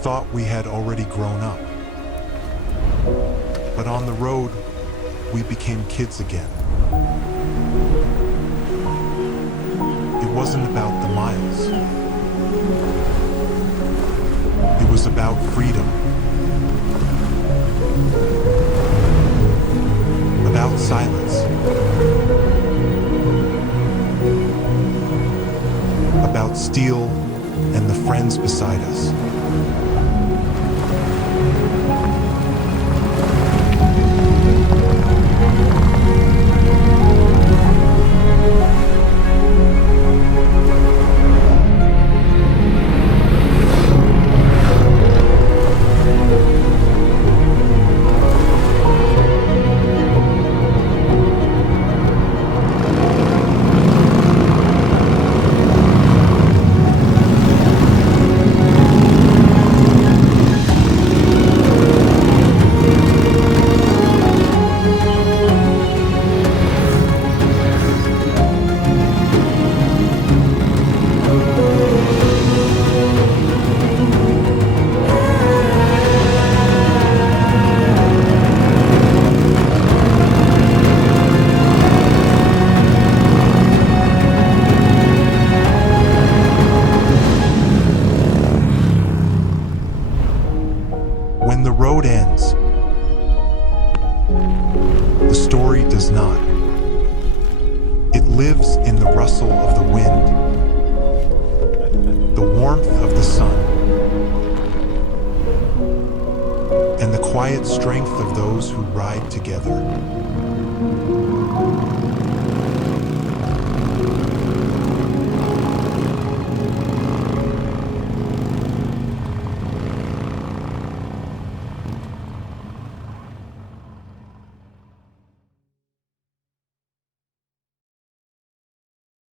thought we had already grown up. But on the road, we became kids again. It wasn't about the miles. It was about freedom. About silence. About steel and the friends beside us. When the road ends, the story does not. It lives in the rustle of the wind, the warmth of the sun, and the quiet strength of those who ride together.